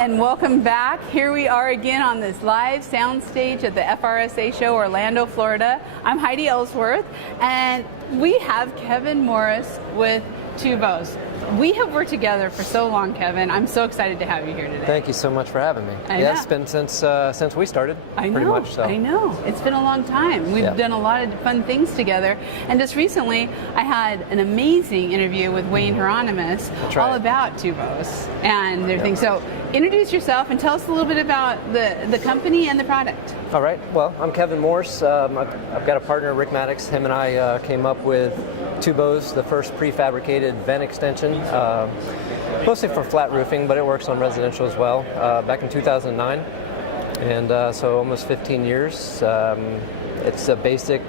and welcome back. Here we are again on this live sound stage at the FRSA show, Orlando, Florida. I'm Heidi Ellsworth, and we have Kevin Morris with Tubos. We have worked together for so long, Kevin. I'm so excited to have you here today. Thank you so much for having me. Yeah, it's been since we started. Pretty much. So. I know. It's been a long time. We've done a lot of fun things together. And just recently, I had an amazing interview with Wayne Hieronymus all about Tubos and their things. So introduce yourself and tell us a little bit about the company and the product. All right. Well, I'm Kevin Morse. I've got a partner, Rick Maddox. Him and I came up with Tubos, the first prefabricated vent extension, mostly for flat roofing, but it works on residential as well, back in 2009. And so almost 15 years. It's a basic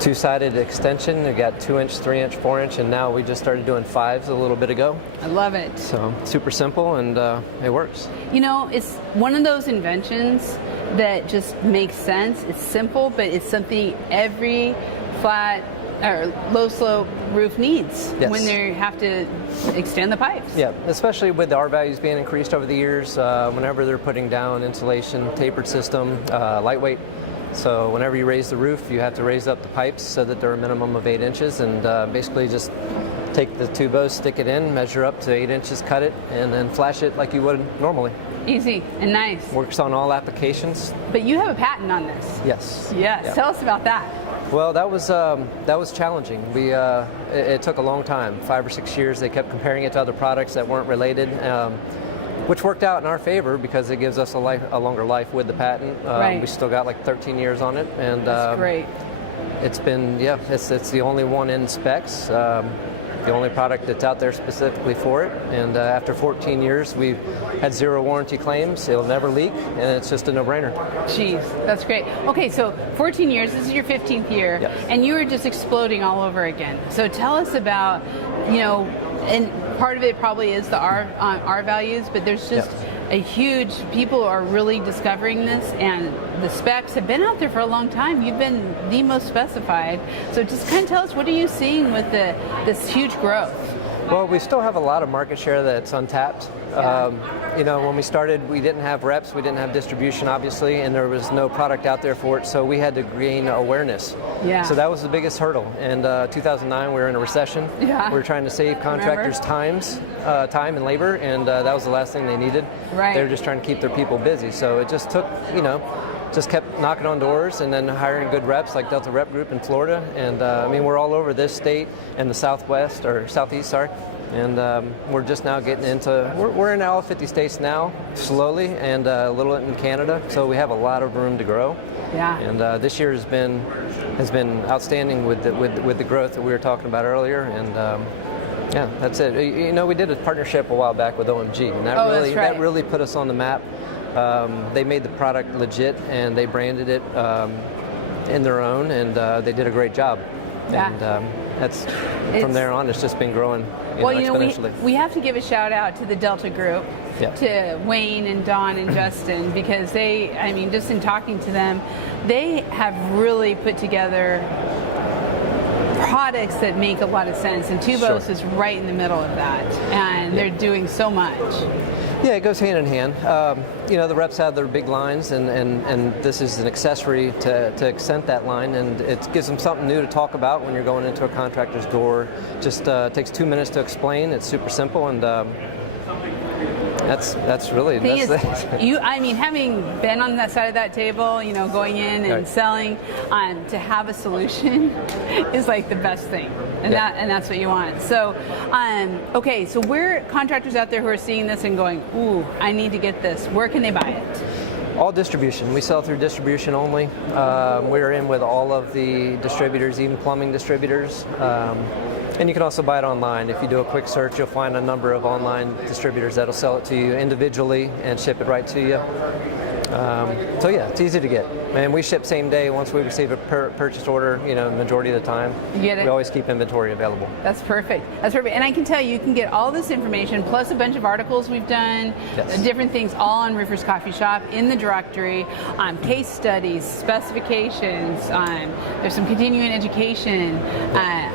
two-sided extension. We got 2-inch, 3-inch, 4-inch, and now we just started doing 5s a little bit ago. I love it. So super simple, and it works. You know, it's one of those inventions that just makes sense. It's simple, but it's something every flat or low slope roof needs when they have to extend the pipes. Yeah, especially with the R values being increased over the years, whenever they're putting down insulation, tapered system, lightweight. So whenever you raise the roof, you have to raise up the pipes so that they're a minimum of 8 inches, and basically just take the Tubos, stick it in, measure up to 8 inches, cut it, and then flash it like you would normally. Easy and nice. Works on all applications. But you have a patent on this. Yes. Yes. Yeah. Tell us about that. Well, that was challenging. It took a long time, 5 or 6 years. They kept comparing it to other products that weren't related, which worked out in our favor because it gives us a longer life with the patent. We still got like 13 years on it, and that's great. It's been it's the only one in specs. The only product that's out there specifically for it, and after 14 years we've had 0 warranty claims. It'll never leak, and it's just a no-brainer. Jeez, that's great. Okay, so 14 years, this is your 15th year, and you were just exploding all over again. So tell us about, and part of it probably is the R values, but there's just a huge, people are really discovering this, and the specs have been out there for a long time. You've been the most specified. So just kind of tell us, what are you seeing with this huge growth? Well, we still have a lot of market share that's untapped. When we started, we didn't have reps, we didn't have distribution, obviously, and there was no product out there for it, so we had to gain awareness. Yeah. So that was the biggest hurdle. And 2009, we were in a recession. Yeah. We were trying to save contractors time and labor, and that was the last thing they needed. Right. They were just trying to keep their people busy. So it just took, just kept knocking on doors and then hiring good reps like Delta Rep Group in Florida. And we're all over this state and the southeast, and we're just now getting into, we're in all 50 states now, slowly, and a little in Canada, so we have a lot of room to grow. Yeah. And this year has been outstanding with the growth that we were talking about earlier, and that's it. We did a partnership a while back with OMG, and that really put us on the map. They made the product legit, and they branded it in their own, and they did a great job. Yeah. And from there on, it's just been growing exponentially. We have to give a shout out to the Delta Group, to Wayne and Don and Justin, because just in talking to them, they have really put together products that make a lot of sense, and Tubos is right in the middle of that, and they're doing so much. Yeah, it goes hand in hand. The reps have their big lines, and this is an accessory to accent that line, and it gives them something new to talk about when you're going into a contractor's door. Just takes 2 minutes to explain. It's super simple, and that's really having been on that side of that table, going in and selling, to have a solution is like the best thing, and that's what you want. So so we're contractors out there who are seeing this and going, ooh, I need to get this. Where can they buy it? All distribution. We sell through distribution only. We're in with all of the distributors, even plumbing distributors. And you can also buy it online. If you do a quick search, you'll find a number of online distributors that'll sell it to you individually and ship it right to you. It's easy to get. And we ship same day once we receive a purchase order, the majority of the time. You get it? We always keep inventory available. That's perfect. That's perfect. And I can tell you can get all this information plus a bunch of articles we've done, different things all on Roofers Coffee Shop in the directory, case studies, specifications, there's some continuing education,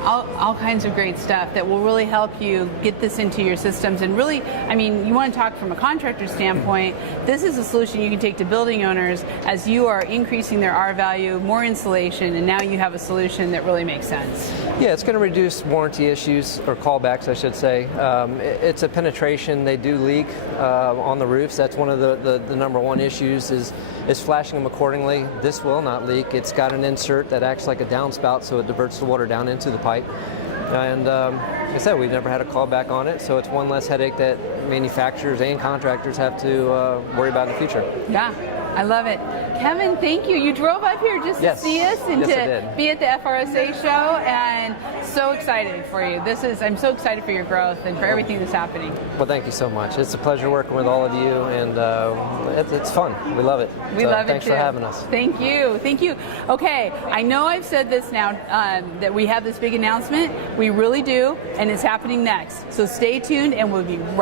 all kinds of great stuff that will really help you get this into your systems. And really, I mean, you want to talk from a contractor standpoint, this is a solution you can take to building owners as you are increasing their R value, more insulation, and now you have a solution that really makes sense. Yeah, it's going to reduce warranty issues, or callbacks, I should say. It's a penetration. They do leak on the roofs. That's one of the number one issues is flashing them accordingly. This will not leak. It's got an insert that acts like a downspout, so it diverts the water down into the pipe. And like I said, we've never had a callback on it, so it's one less headache that manufacturers and contractors have to worry about in the future. Yeah, I love it. Kevin, thank you. You drove up here just to see us and to be at the FRSA show, and so excited for you. I'm so excited for your growth and for everything that's happening. Well, thank you so much. It's a pleasure working with all of you, and it's fun. We love it. We love it thanks too. for having us. Thank you. Thank you. Okay, I know I've said this now, that we have this big announcement. We really do, and it's happening next. So stay tuned, and we'll be right